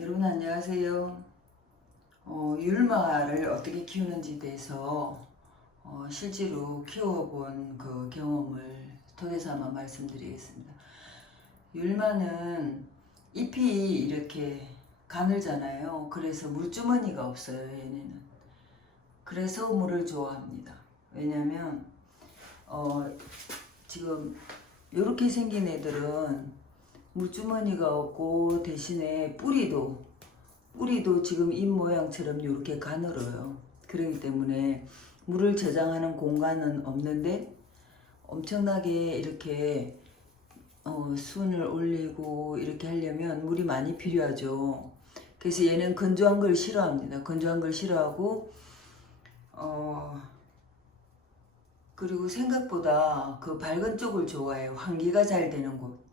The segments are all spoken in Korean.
여러분 안녕하세요. 어, 율마를 어떻게 키우는지에 대해서 어, 실제로 키워본 그 경험을 토대 삼아 말씀드리겠습니다. 율마는 잎이 이렇게 가늘잖아요. 그래서 물주머니가 없어요, 얘네는. 그래서 물을 좋아합니다. 왜냐면 어, 지금 이렇게 생긴 애들은 물주머니가 없고 대신에 뿌리도 뿌리도 지금 잎 모양처럼 이렇게 가늘어요. 그렇기 때문에 물을 저장하는 공간은 없는데 엄청나게 이렇게 어, 순을 올리고 이렇게 하려면 물이 많이 필요하죠. 그래서 얘는 건조한 걸 싫어합니다. 건조한 걸 싫어하고 어 그리고 생각보다 그 밝은 쪽을 좋아해요. 환기가 잘 되는 곳.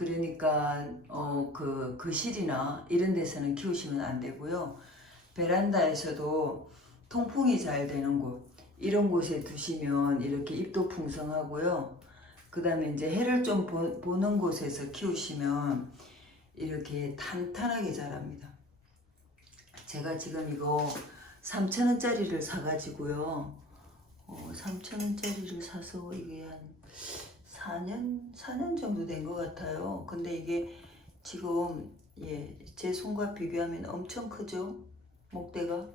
그러니까 어그 그 실이나 이런 데서는 키우시면 안 되고요. 베란다에서도 통풍이 잘 되는 곳 이런 곳에 두시면 이렇게 잎도 풍성하고요. 그 다음에 이제 해를 좀 보, 보는 곳에서 키우시면 이렇게 탄탄하게 자랍니다. 제가 지금 이거 3,000원짜리를 사가지고요. 어, 3,000원짜리를 사서 이게 한 4년? 4년 정도 된 것 같아요. 근데 이게 지금, 예, 제 손과 비교하면 엄청 크죠? 목대가.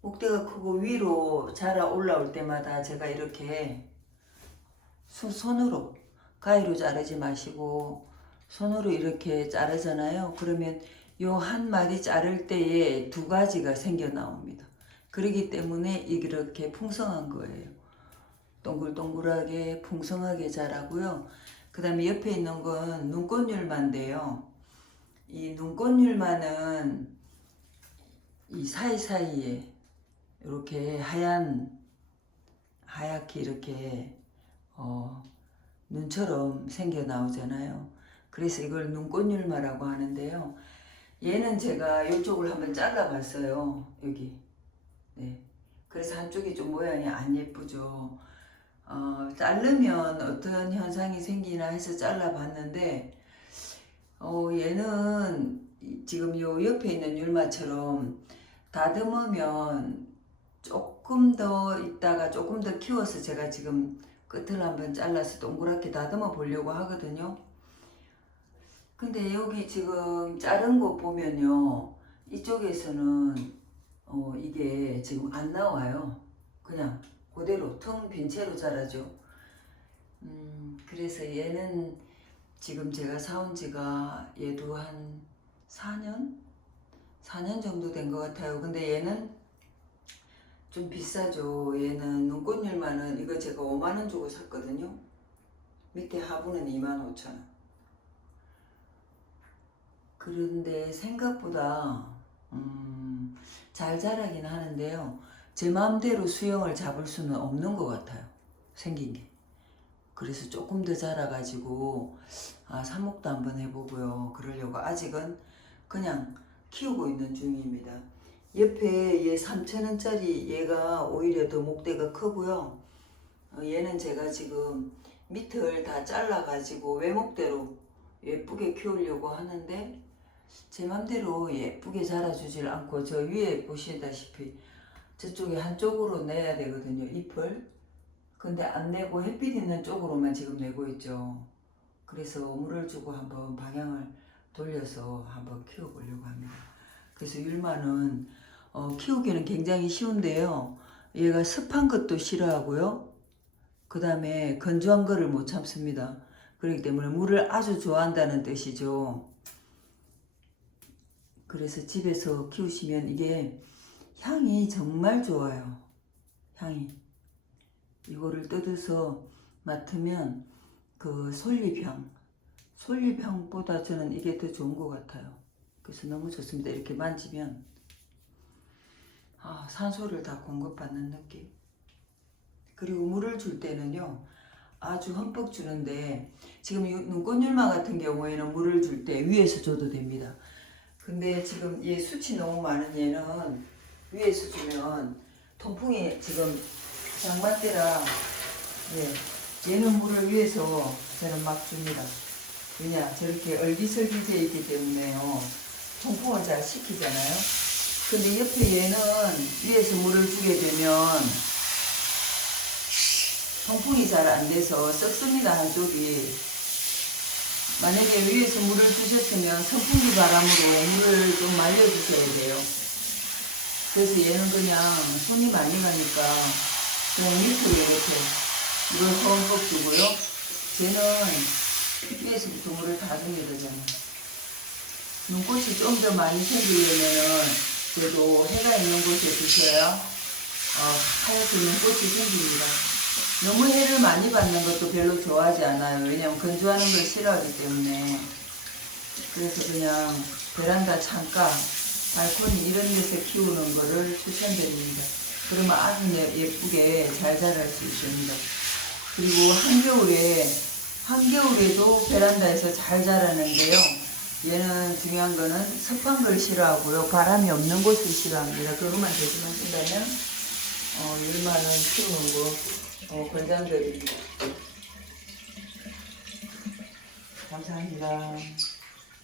목대가 크고 위로 자라 올라올 때마다 제가 이렇게 손, 손으로, 가위로 자르지 마시고 손으로 이렇게 자르잖아요. 그러면 요 한 마디 자를 때에 두 가지가 생겨 나옵니다. 그러기 때문에 이렇게 풍성한 거예요. 동글동글하게 풍성하게 자라고요. 그 다음에 옆에 있는 건 눈꽃율마인데요. 이 눈꽃율마는 이 사이사이에 이렇게 하얀 하얗게 이렇게 어, 눈처럼 생겨 나오잖아요. 그래서 이걸 눈꽃율마라고 하는데요. 얘는 제가 이쪽을 한번 잘라봤어요. 여기. 네. 그래서 한쪽이 좀 모양이 안 예쁘죠. 어, 자르면 어떤 현상이 생기나 해서 잘라봤는데, 어, 얘는 이- 지금 요 옆에 있는 율마처럼 다듬으면 조금 더 있다가 조금 더 키워서 제가 지금 끝을 한번 잘라서 동그랗게 다듬어 보려고 하거든요. 근데 여기 지금 자른 거 보면요. 이쪽에서는 어, 이게 지금 안 나와요. 그냥 그대로 텅 빈 채로 자라죠. 음, 그래서 얘는 지금 제가 사온 지가 얘도 한 4년? 4년 정도 된 것 같아요. 근데 얘는 좀 비싸죠. 얘는 눈꽃율만은 이거 제가 5만원 주고 샀거든요. 밑에 하부는 2만 5천 원. 그런데 생각보다 음, 잘 자라긴 하는데요. 제 마음대로 수영을 잡을 수는 없는 것 같아요. 생긴 게. 그래서 조금 더 자라가지고 아 삽목도 한번 해보고요. 그러려고 아직은 그냥 키우고 있는 중입니다. 옆에 얘 3,000원짜리 얘가 오히려 더 목대가 크고요. 어, 얘는 제가 지금 밑을 다 잘라가지고 외목대로 예쁘게 키우려고 하는데 제 맘대로 예쁘게 자라주질 않고 저 위에 보시다시피 저쪽에 한쪽으로 내야 되거든요 잎을. 근데 안 내고 햇빛 있는 쪽으로만 지금 내고 있죠. 그래서 물을 주고 한번 방향을 돌려서 한번 키워보려고 합니다. 그래서 율마는 어, 키우기는 굉장히 쉬운데요. 얘가 습한 것도 싫어하고요. 그 다음에 건조한 거를 못 참습니다. 그렇기 때문에 물을 아주 좋아한다는 뜻이죠. 그래서 집에서 키우시면 이게 향이 정말 좋아요. 향이. 이거를 뜯어서 맡으면 그 솔잎향, 솔잎향보다 저는 이게 더 좋은 것 같아요. 그래서 너무 좋습니다. 이렇게 만지면 아, 산소를 다 공급받는 느낌. 그리고 물을 줄 때는요. 아주 흠뻑 주는데 지금 이 눈꽃율마 같은 경우에는 물을 줄 때 위에서 줘도 됩니다. 근데 지금 얘 수치 너무 많은 얘는 위에서 주면 통풍이 지금 장맛대라 예, 얘는 물을 위해서 저는 막 줍니다. 왜냐 저렇게 얼기설기 되어 있기 때문에요. 통풍을 잘 시키잖아요. 근데 옆에 얘는 위에서 물을 주게 되면 통풍이 잘 안 돼서 썩습니다 한쪽이. 만약에 위에서 물을 주셨으면 선풍기 바람으로 물을 좀 말려주셔야 돼요 그래서 얘는 그냥 손이 많이 가니까 그냥 밑으로 이렇게 물을 흠뻑 주고요 쟤는 위에서부터 물을 다 주면 되잖아요 눈꽃이 좀 더 많이 생기려면은 그래도 해가 있는 곳에 두셔야 어, 하얗게 눈꽃이 생깁니다. 너무 해를 많이 받는 것도 별로 좋아하지 않아요. 왜냐면 건조하는 걸 싫어하기 때문에. 그래서 그냥 베란다 창가, 발코니 이런 데서 키우는 거를 추천드립니다. 그러면 아주 예- 예쁘게 잘 자랄 수 있습니다. 그리고 한겨울에, 한겨울에도 베란다에서 잘 자라는데요. 얘는 중요한 거는 습한 걸 싫어하고요. 바람이 없는 곳을 싫어합니다. 그것만 조심하신다면, 어, 일만은 키우는 거, 어, 권장드립니다. 감사합니다.